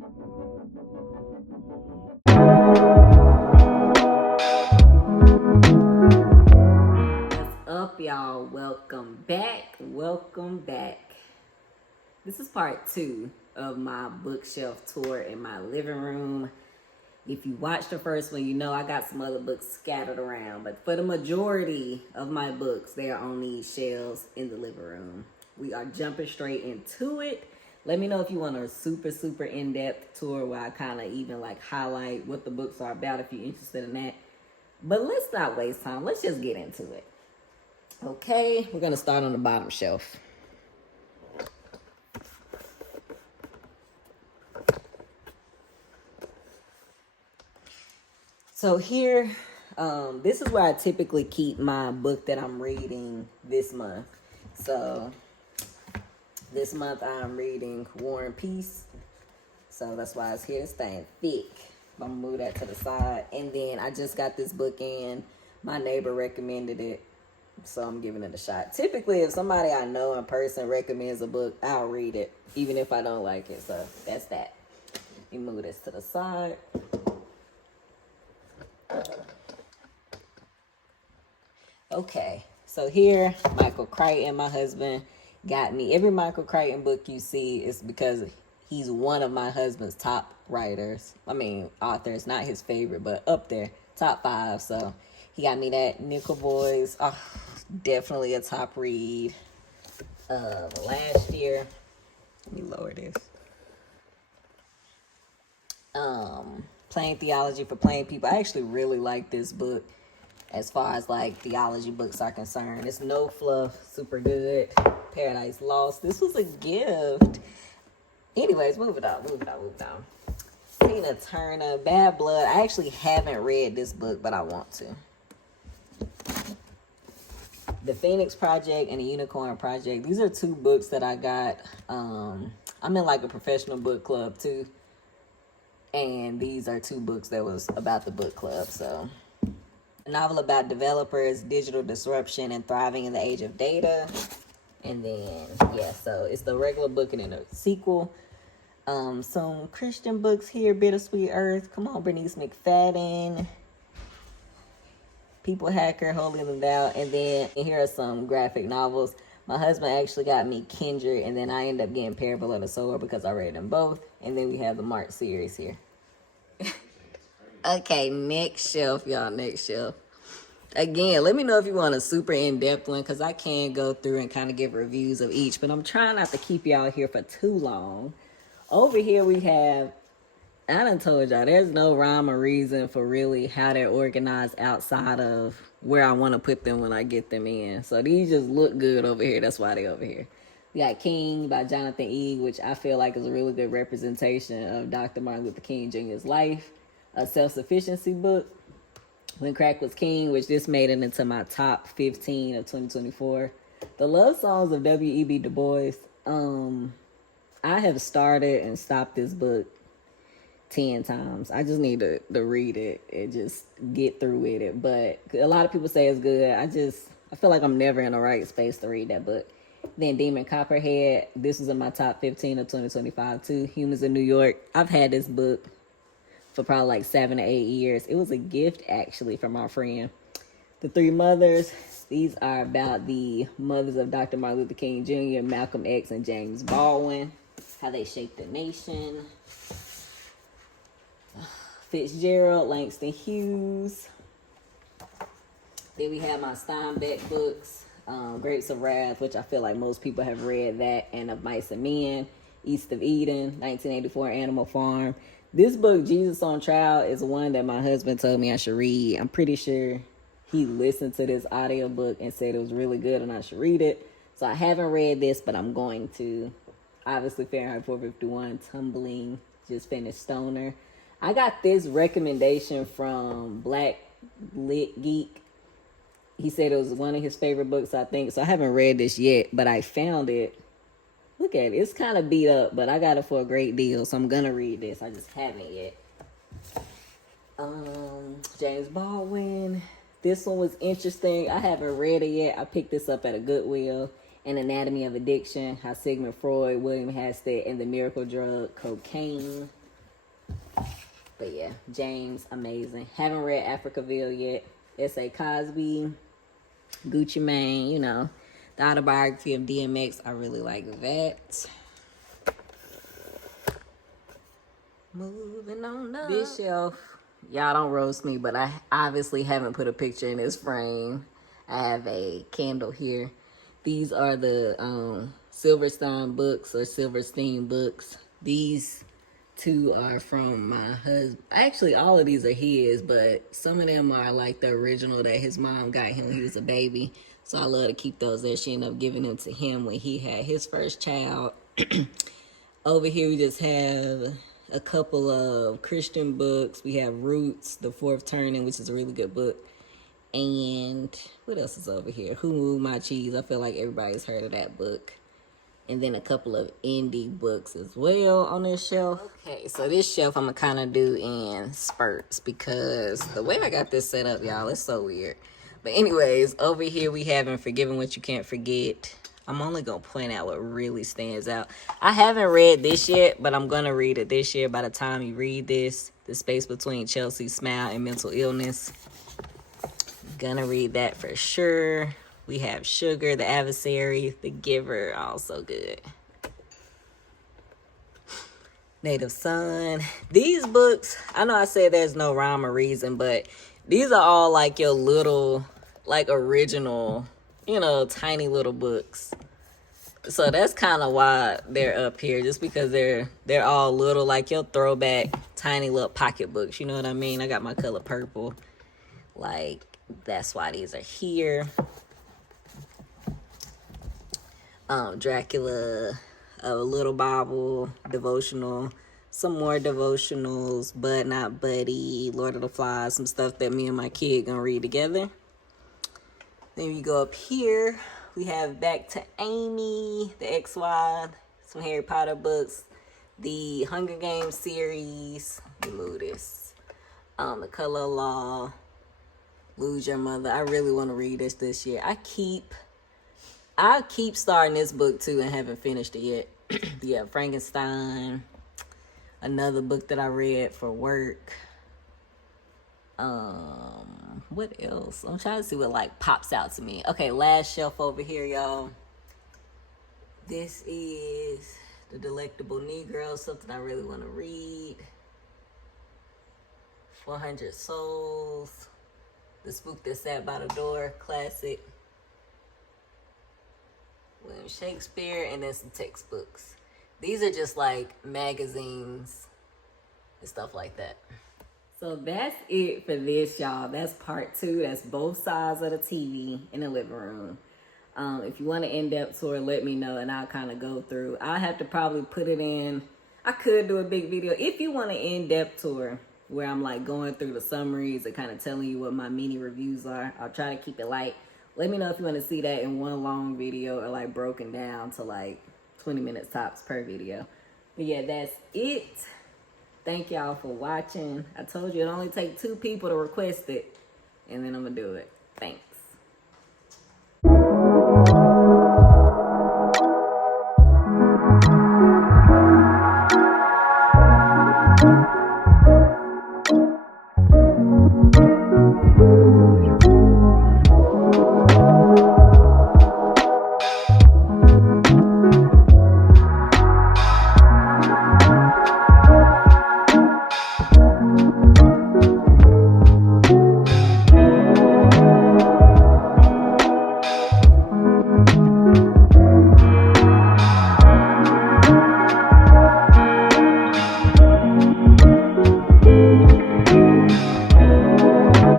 What's up, y'all? Welcome back. Welcome back. This is part 2 of my bookshelf tour in my living room. If you watched the first one, you know I got some other books scattered around. But for the majority of my books, they are on these shelves in the living room. We are jumping straight into it. Let me know if you want a super in-depth tour where I kind of even like highlight what the books are about if you're interested in that. But let's not waste time. Let's just get into it. Okay, we're going to start on the bottom shelf. So here, this is where I typically keep my book that I'm reading this month. So this month I'm reading War and Peace. So that's why it's here. It's staying thick. I'm going to move that to the side. And then I just got this book in. My neighbor recommended it, so I'm giving it a shot. Typically, if somebody I know in person recommends a book, I'll read it, even if I don't like it. So that's that. You move this to the side. Okay, so here, Michael Crichton, my husband, got me. Every Michael Crichton book you see is because he's one of my husband's top writers. I mean, authors, not his favorite, but up there, top 5. So he got me that. Nickel Boys, definitely a top read. Last year, let me lower this. Plain Theology for Plain People. I actually really like this book as far as like theology books are concerned. It's no fluff, super good. Paradise Lost. This was a gift. Anyways, moving on. Tina Turner, Bad Blood. I actually haven't read this book, but I want to. The Phoenix Project and the Unicorn Project. These are 2 books that I got. I'm in like a professional book club too. And these are 2 books that was about the book club. So a novel about developers, digital disruption, and thriving in the age of data. And then, so it's the regular book and then a sequel. Some Christian books here, Bittersweet Earth. Come on, Bernice McFadden. People Hacker, Holier Than Thou. And then here are some graphic novels. My husband actually got me Kindred, and then I ended up getting Parable of the Sower because I read them both. And then we have the March series here. Okay, next shelf, y'all, next shelf. Again, let me know if you want a super in-depth one, because I can go through and kind of give reviews of each, but I'm trying not to keep y'all here for too long. Over here we have, I done told y'all, there's no rhyme or reason for really how they're organized outside of where I want to put them when I get them in. So these just look good over here. That's why they over here. We got King by Jonathan Eag, which I feel like is a really good representation of Dr. Martin Luther King Jr.'s life. A self-sufficiency book. When Crack Was King, which this made it into my top 15 of 2024. The Love Songs of W.E.B. Du Bois. I have started and stopped this book 10 times. I just need to read it and just get through with it. But a lot of people say it's good. I feel like I'm never in the right space to read that book. Then Demon Copperhead. This was in my top 15 of 2025 too. Humans in New York. I've had this book for probably like 7 to 8 years. It was a gift actually from our friend. The Three Mothers. These are about the mothers of Dr. Martin Luther King Jr., Malcolm X, and James Baldwin. How they shaped the nation. Fitzgerald, Langston Hughes. Then we have my Steinbeck books. Grapes of Wrath, which I feel like most people have read that, and Of Mice and Men. East of Eden, 1984, Animal Farm. This book, Jesus on Trial, is one that my husband told me I should read. I'm pretty sure he listened to this audiobook and said it was really good and I should read it. So I haven't read this, but I'm going to. Obviously, Fahrenheit 451, Tumbling, just finished Stoner. I got this recommendation from Black Lit Geek. He said it was one of his favorite books, I think. So I haven't read this yet, but I found it. Look at it. It's kind of beat up, but I got it for a great deal, so I'm going to read this. I just haven't yet. James Baldwin. This one was interesting. I haven't read it yet. I picked this up at a Goodwill. An Anatomy of Addiction. How Sigmund Freud, William Hasted, and the miracle drug cocaine But yeah, James, amazing. Haven't read Africaville yet. S.A. Cosby, Gucci Mane, you know, the autobiography of DMX. I really like that. Moving on up. This shelf, y'all don't roast me, but I obviously haven't put a picture in this frame. I have a candle here. These are the Silverstein books or Silverstein books. These two are from my husband. Actually, all of these are his, but some of them are like the original that his mom got him when he was a baby. So I love to keep those there. She ended up giving them to him when he had his first child. Over here, we just have a couple of Christian books. We have Roots, The Fourth Turning, which is a really good book. And what else is over here? Who Moved My Cheese? I feel like everybody's heard of that book. And then a couple of indie books as well on this shelf. Okay, so this shelf I'm going to kind of do in spurts because the way I got this set up, y'all, it's so weird. But anyways, over here we have In Forgiving What You Can't Forget. I'm only going to point out what really stands out. I haven't read this yet, but I'm going to read it this year by the time you read this. The Space Between Chelsea's Smile and Mental Illness. Gonna read that for sure. We have Sugar, The Adversary, The Giver, also good. Native Son. These books, I know I said there's no rhyme or reason, but these are all like your little, like original, you know, tiny little books. So that's kind of why they're up here, just because they're all little, like your throwback, tiny little pocket books. You know what I mean? I got my color purple. Like, that's why these are here. Dracula, a little Bible, devotional, some more devotionals, Bud Not Buddy, Lord of the Flies, some stuff that me and my kid gonna read together. Then we go up here, we have Back to Amy, the XY, some Harry Potter books, the Hunger Games series, let me move this, The Color of Law, Lose Your Mother. I really want to read this year. I keep starting this book too and haven't finished it yet. Yeah, Frankenstein. Another book that I read for work. What else? I'm trying to see what like pops out to me. Okay, last shelf over here, y'all. This is The Delectable Negro, something I really want to read. 400 Souls. The Spook That Sat by the Door, classic. William Shakespeare, and then some textbooks. These are just like magazines and stuff like that. So that's it for this, y'all. That's part 2. That's both sides of the TV in the living room. If you want an in-depth tour, let me know and I'll kind of go through. I'll have to probably put it in. I could do a big video. If you want an in-depth tour where I'm like going through the summaries and kind of telling you what my mini reviews are, I'll try to keep it light. Let me know if you want to see that in one long video or like broken down to like 20 minutes tops per video. But yeah, that's it. Thank y'all for watching. I told you it only takes 2 people to request it, and then I'm gonna do it.